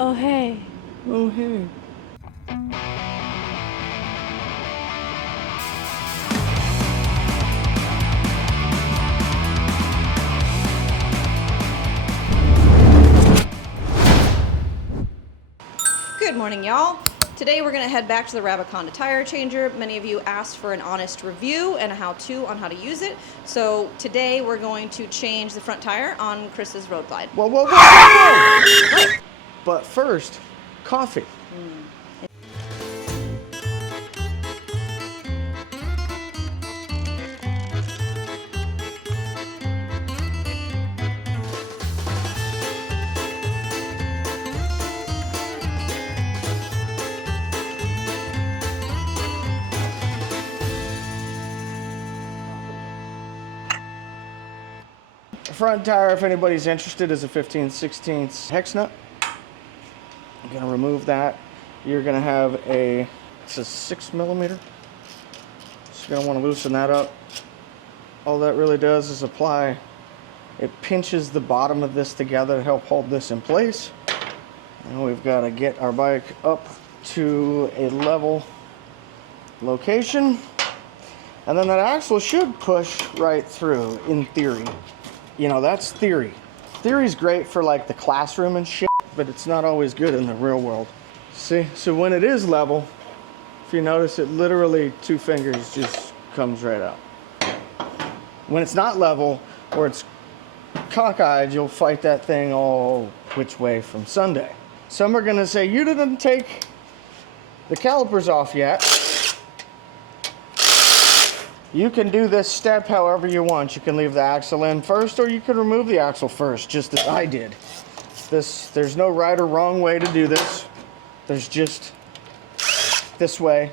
Oh, hey. Oh, hey. Good morning, y'all. Today we're going to head back to the Rabaconda tire changer. Many of you asked for an honest review and a how-to on how to use it. So today we're going to change the front tire on Chris's Road Glide. Whoa, whoa, whoa, whoa, whoa. But first, coffee. The front tire, if anybody's interested, is a 15/16 hex nut. I'm going to remove that. You're going to have it's a 6mm. So you're going to want to loosen that up. All that really does is it pinches the bottom of this together to help hold this in place. And we've got to get our bike up to a level location. And then that axle should push right through, in theory. You know, that's theory. Theory's great for like the classroom and shit, but it's not always good in the real world. See, so when it is level, if you notice, it literally 2 fingers just comes right out. When it's not level, or it's cockeyed, you'll fight that thing all which way from Sunday. Some are gonna say, you didn't take the calipers off yet. You can do this step however you want. You can leave the axle in first, or you can remove the axle first, just as I did. There's no right or wrong way to do this. There's just this way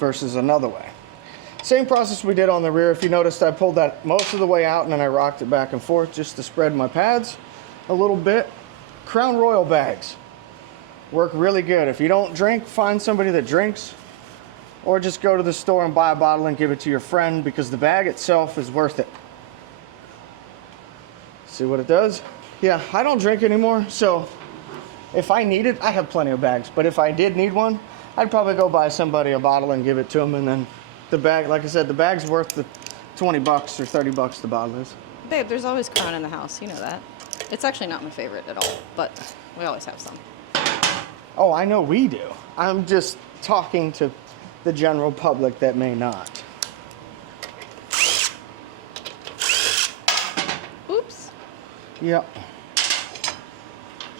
versus another way. Same process we did on the rear. If you noticed, I pulled that most of the way out and then I rocked it back and forth just to spread my pads a little bit. Crown Royal bags work really good. If you don't drink, find somebody that drinks, or just go to the store and buy a bottle and give it to your friend, because the bag itself is worth it. See what it does? Yeah, I don't drink anymore, so if I need it, I have plenty of bags, but if I did need one, I'd probably go buy somebody a bottle and give it to them, and then the bag, like I said, the bag's worth the 20 bucks or 30 bucks the bottle is. Babe, there's always Crown in the house. You know that. It's actually not my favorite at all, but we always have some. Oh, I know we do. I'm just talking to the general public that may not. Oops. Yep.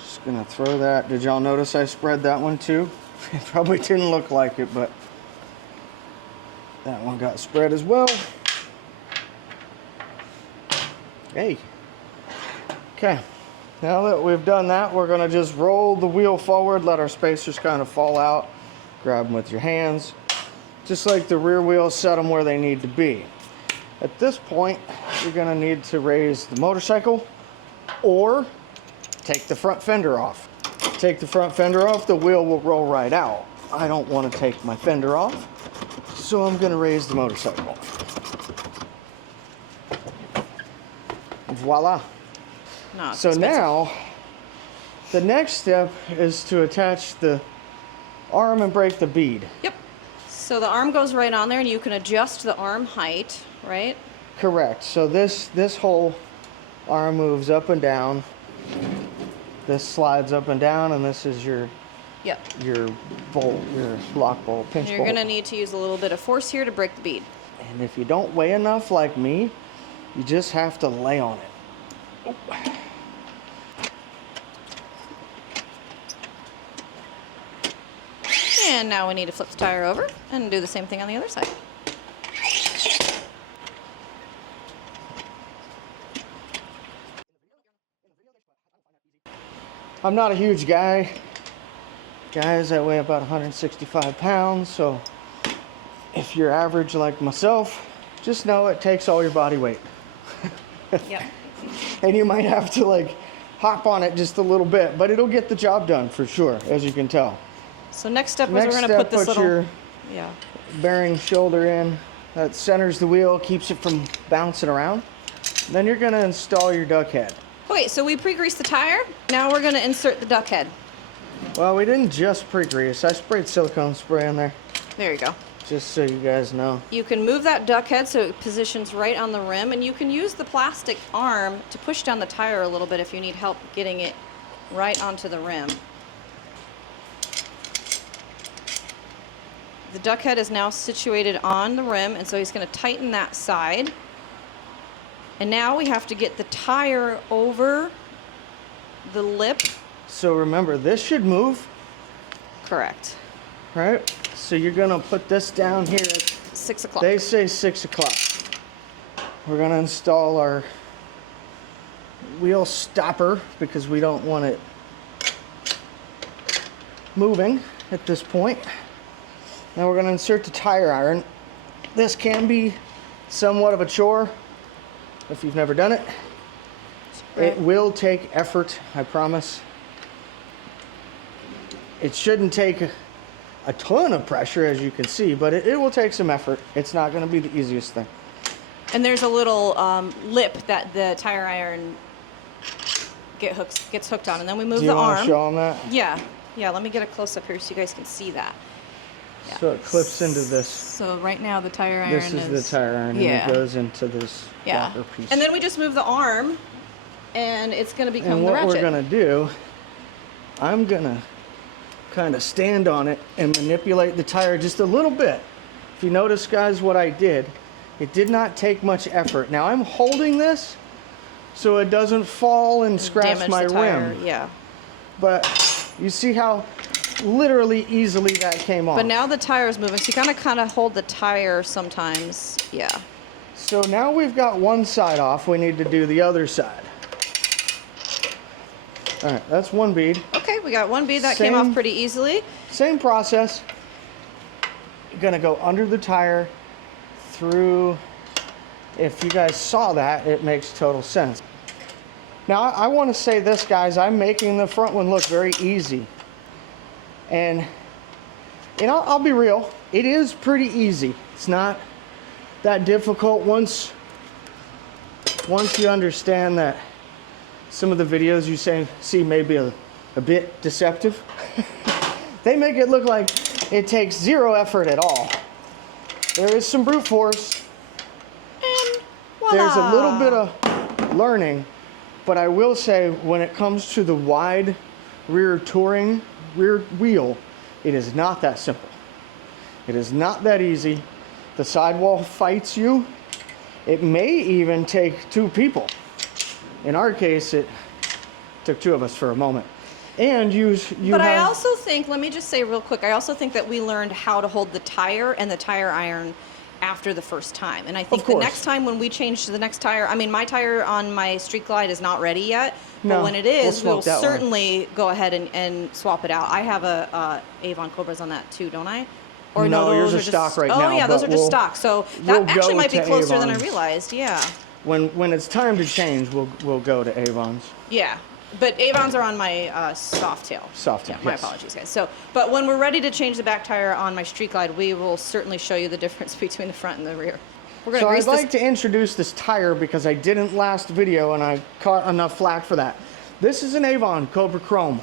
Just gonna throw that. Did y'all notice I spread that one too? It probably didn't look like it, but that one got spread as well. Hey. Okay. Now that we've done that, we're gonna just roll the wheel forward, let our spacers kind of fall out. Grab them with your hands. Just like the rear wheels, set them where they need to be. At this point, you're gonna need to raise the motorcycle or take the front fender off. Take the front fender off, the wheel will roll right out. I don't want to take my fender off, so I'm gonna raise the motorcycle. Voila. No, it's So expensive. now, the next step is to attach the arm and break the bead. Yep. So the arm goes right on there, and you can adjust the arm height, right? Correct. So this whole arm moves up and down. This slides up and down, and this is your Yep. bolt, your lock bolt, pinch You're bolt. gonna need to use a little bit of force here to break the bead. And if you don't weigh enough like me, you just have to lay on it. Oh. And now we need to flip the tire over and do the same thing on the other side. I'm not a huge guy. Guys that weigh about 165 pounds, so if you're average like myself, just know it takes all your body weight. Yep. And you might have to like hop on it just a little bit, but it'll get the job done for sure, as you can tell. So next step is Next we're gonna step, put this little, your yeah. bearing shoulder in. That centers the wheel, keeps it from bouncing around. Then you're gonna install your duck head. Okay, so we pre-greased the tire. Now we're gonna insert the duck head. Well, we didn't just pre-grease. I sprayed silicone spray in there, There you go. just so you guys know. You can move that duck head so it positions right on the rim, and you can use the plastic arm to push down the tire a little bit if you need help getting it right onto the rim. The duck head is now situated on the rim, and so he's going to tighten that side. And now we have to get the tire over the lip. So remember, this should move, Correct. right? So you're gonna put this down here. 6 o'clock. They say 6 o'clock. We're gonna install our wheel stopper because we don't want it moving at this point. Now we're gonna insert the tire iron. This can be somewhat of a chore if you've never done it. It will take effort, I promise. It shouldn't take a ton of pressure, as you can see, but it will take some effort. It's not going to be the easiest thing. And there's a little lip that the tire iron gets hooked on, and then we move Do you the want to arm. show them that? Yeah. Let me get a close up here so you guys can see that. Yeah. So it clips into this. So right now the tire iron This is the tire iron, and it goes into this blocker piece. And then we just move the arm, and it's going to become And the what ratchet. we're going to do, I'm going to kind of stand on it and manipulate the tire just a little bit. If you notice, guys, what I did, it did not take much effort. Now I'm holding this so it doesn't fall and scratch Damage my the tire. rim. Yeah. But you see how literally easily that came off. But now the tire is moving, so you kind of hold the tire sometimes. Yeah. So now we've got one side off. We need to do the other side. All right, that's one bead. Okay, we got one bead that came off pretty easily. Same process. You're gonna go under the tire, through. If you guys saw that, it makes total sense. Now, I want to say this, guys. I'm making the front one look very easy. And I'll be real. It is pretty easy. It's not that difficult once you understand that some of the videos you see may be a bit deceptive. They make it look like it takes zero effort at all. There is some brute force. And voila. There's a little bit of learning, but I will say when it comes to the wide rear wheel, it is not that simple. It is not that easy. The sidewall fights you. It may even take two people. In our case, it took two of us for a moment. And But I also think, let me just say real quick, I also think that we learned how to hold the tire and the tire iron after the first time. And I think the next time when we change to the next tire, I mean, my tire on my Street Glide is not ready yet. But when it is, we'll certainly go ahead and swap it out. I have a Avon Cobras on that too, don't I? Or no, those yours are stock just, right now. Oh yeah, those are just stock. So that actually might be closer than I realized. Yeah. When it's time to change, we'll go to Avon's. Yeah. But Avons are on my Softail. Softail, yeah, my apologies, guys. So, but when we're ready to change the back tire on my Street Glide, we will certainly show you the difference between the front and the rear. We're going to grease this. So I'd like to introduce this tire because I didn't last video and I caught enough flack for that. This is an Avon Cobra Chrome.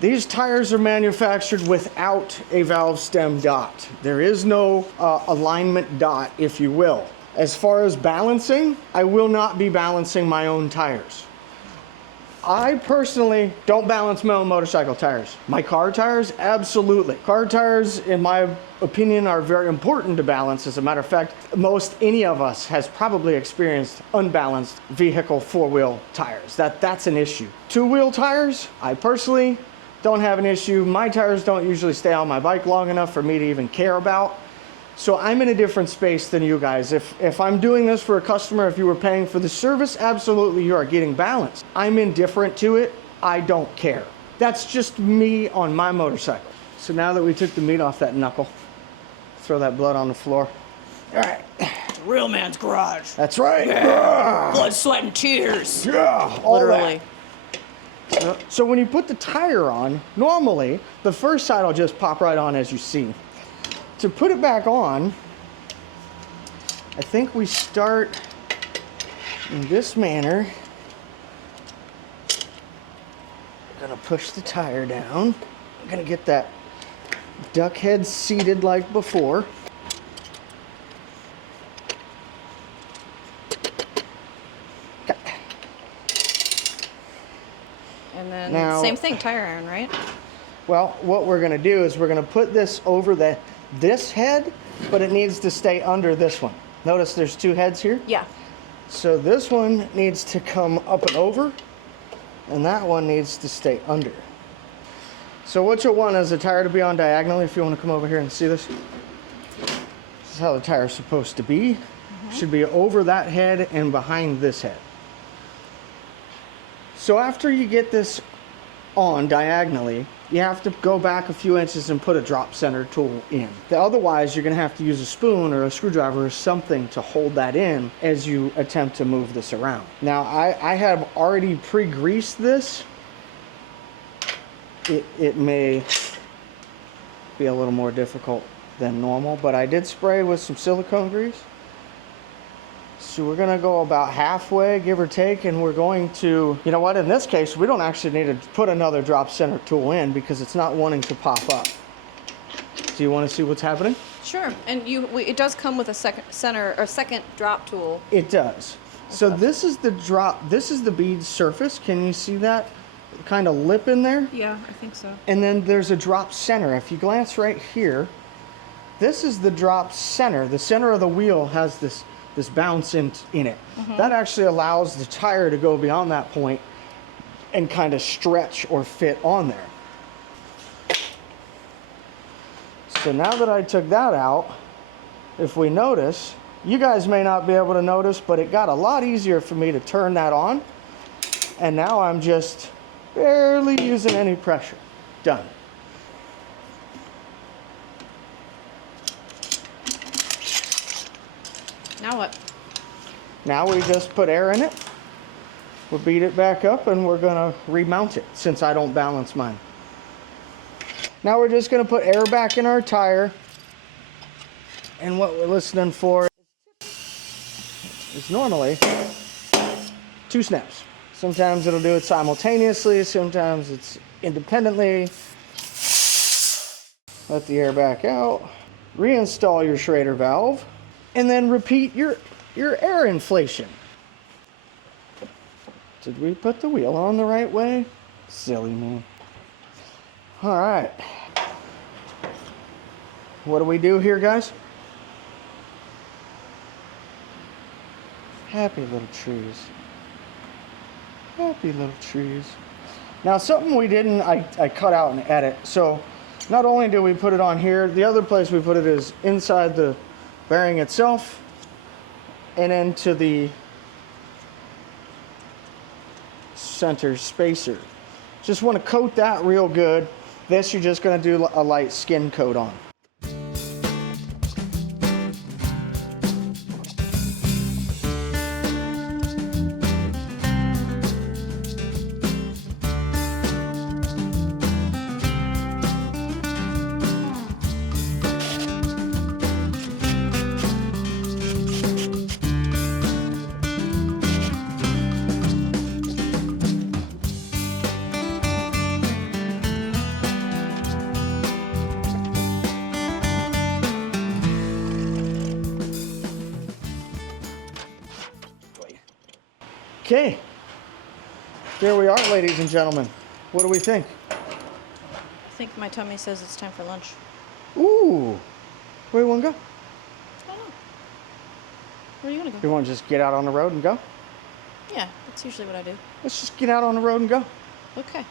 These tires are manufactured without a valve stem dot. There is no alignment dot, if you will. As far as balancing, I will not be balancing my own tires. I personally don't balance my own motorcycle tires. My car tires, absolutely. Car tires, in my opinion, are very important to balance. As a matter of fact, most any of us has probably experienced unbalanced vehicle four-wheel tires. That's an issue. Two-wheel tires, I personally don't have an issue. My tires don't usually stay on my bike long enough for me to even care about. So I'm in a different space than you guys. If I'm doing this for a customer, if you were paying for the service, absolutely you are getting balanced. I'm indifferent to it. I don't care. That's just me on my motorcycle. So now that we took the meat off that knuckle, throw that blood on the floor. All right. It's a real man's garage. That's right. Yeah. Blood, sweat, and tears. Yeah, all literally. That. So when you put the tire on, normally the first side will just pop right on as you see. To put it back on, I think we start in this manner. Gonna push the tire down. I'm gonna get that duck head seated like before. And then Now, same thing, tire iron, right? well, what we're gonna do is we're gonna put this over this head, but it needs to stay under this one. Notice there's two heads here. Yeah. So this one needs to come up and over, and that one needs to stay under. So what you'll want is the tire to be on diagonally. If you want to come over here and see this. This is how the tire is supposed to be. Should be over that head and behind this head. So after you get this on diagonally, you have to go back a few inches and put a drop center tool in. Otherwise, you're going to have to use a spoon or a screwdriver or something to hold that in as you attempt to move this around. Now, I have already pre-greased this. It may be a little more difficult than normal, but I did spray with some silicone grease. So we're going to go about halfway, give or take, and we're going to, you know what, in this case, we don't actually need to put another drop center tool in because it's not wanting to pop up. Do you want to see what's happening? Sure. And it does come with a second drop tool. It does. So this is the drop, this is the bead surface. Can you see that kind of lip in there? Yeah, I think so. And then there's a drop center. If you glance right here, this is the drop center. The center of the wheel has this bounce in it. That actually allows the tire to go beyond that point and kind of stretch or fit on there. So now that I took that out, if we notice, you guys may not be able to notice, but it got a lot easier for me to turn that on. And now I'm just barely using any pressure. Done. Now what? Now we just put air in it. We'll beat it back up and we're gonna remount it since I don't balance mine. Now we're just gonna put air back in our tire. And what we're listening for is normally 2 snaps. Sometimes it'll do it simultaneously, sometimes it's independently. Let the air back out. Reinstall your Schrader valve. And then repeat your air inflation. Did we put the wheel on the right way? Silly me. All right. What do we do here, guys? Happy little trees. Happy little trees. Now something we didn't, I cut out and edit. So not only do we put it on here, the other place we put it is inside the bearing itself and into the center spacer. Just want to coat that real good. This you're just going to do a light skin coat on. Okay, here we are, ladies and gentlemen. What do we think? I think my tummy says it's time for lunch. Ooh, where do you want to go? I don't know. Where are you gonna go? You want to just get out on the road and go? Yeah, that's usually what I do. Let's just get out on the road and go. Okay.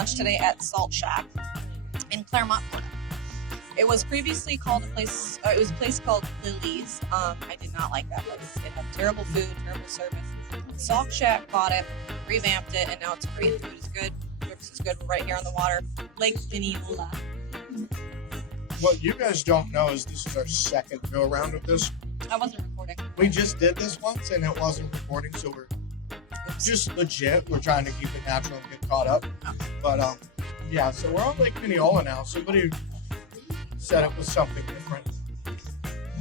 lunch today at Salt Shack in Clermont, Florida. It was previously called it was a place called Lily's. I did not like that place. It had terrible food, terrible service. Salt Shack bought it, revamped it, and now it's great. Food is good, service is good. We're right here on the water. Lake Mineola. What you guys don't know is this is our second go around of this. I wasn't recording. We just did this once and it wasn't recording, so we're just legit. We're trying to keep it natural and get caught up. But yeah, so we're on Lake Mineola now. Somebody said it was something different.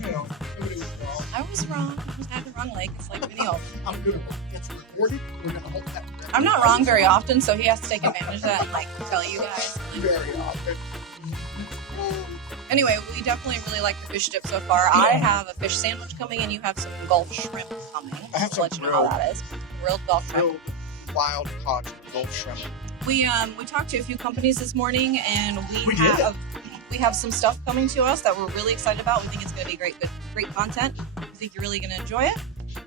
You know, somebody was wrong. I was wrong. I was at the wrong lake. It's Lake Mineola. I'm good. It's recorded. We're gonna hold that. I'm not wrong very often, so he has to take advantage of that and like tell you guys. Very often. Anyway, we definitely really like the fish dip so far. I have a fish sandwich coming, and you have some Gulf shrimp coming. I have to let you know how that is. Grilled Gulf shrimp. Grilled wild caught Gulf shrimp. We talked to a few companies this morning, and we have some stuff coming to us that we're really excited about. We think it's going to be great content. We think you're really going to enjoy it.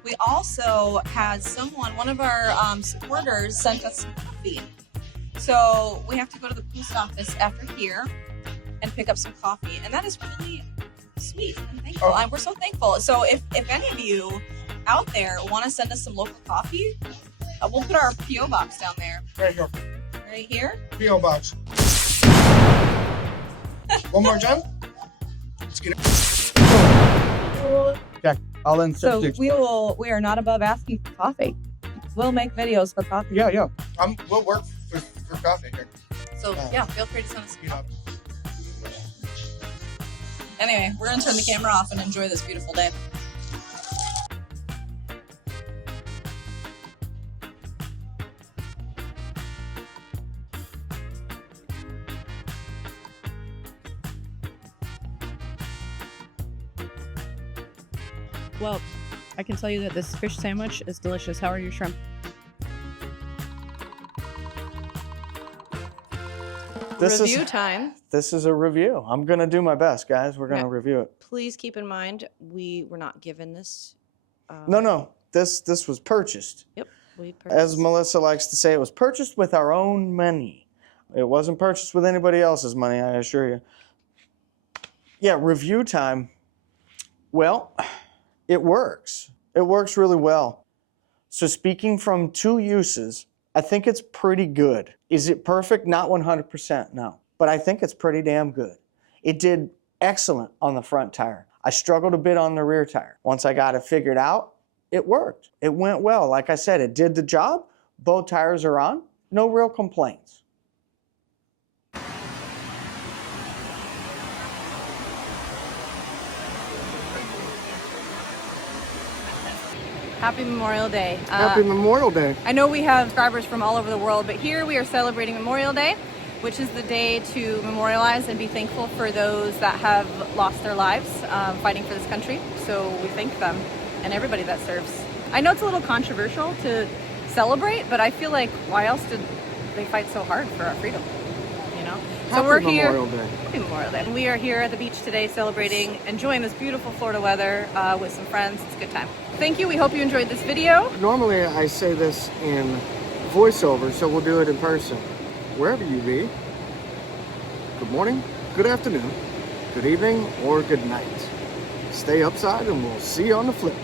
We also had one of our supporters sent us some coffee. So we have to go to the post office after here and pick up some coffee, and that is really sweet and thankful. Oh. We're so thankful. So if any of you out there want to send us some local coffee, we'll put our P.O. box down there. Right here. Right here? P.O. box. One more time. Let's get it. Okay, I'll insert So we are not above asking for coffee. We'll make videos for coffee. Yeah. We'll work for coffee here. So yeah, feel free to send us. You know. Anyway, we're gonna turn the camera off and enjoy this beautiful day. Well, I can tell you that this fish sandwich is delicious. How are your shrimp? Review time. This is a review. I'm going to do my best, guys. We're going to review it. Please keep in mind, we were not given this. No. This was purchased. Yep. We purchased. As Melissa likes to say, it was purchased with our own money. It wasn't purchased with anybody else's money, I assure you. Yeah, review time. Well, it works. It works really well. So speaking from 2 uses, I think it's pretty good. Is it perfect? Not 100%, no. But I think it's pretty damn good. It did excellent on the front tire. I struggled a bit on the rear tire. Once I got it figured out, it worked. It went well. Like I said, it did the job. Both tires are on. No real complaints. Happy Memorial Day. Happy Memorial Day. I know we have subscribers from all over the world, but here we are celebrating Memorial Day, which is the day to memorialize and be thankful for those that have lost their lives fighting for this country. So we thank them and everybody that serves. I know it's a little controversial to celebrate, but I feel like why else did they fight so hard for our freedom? You know? So we're here. Happy Memorial Day. We are here at the beach today celebrating, enjoying this beautiful Florida weather with some friends. It's a good time. Thank you. We hope you enjoyed this video. Normally I say this in voiceover, so we'll do it in person. Wherever you be, good morning, good afternoon, good evening, or good night. Stay upside and we'll see you on the flip.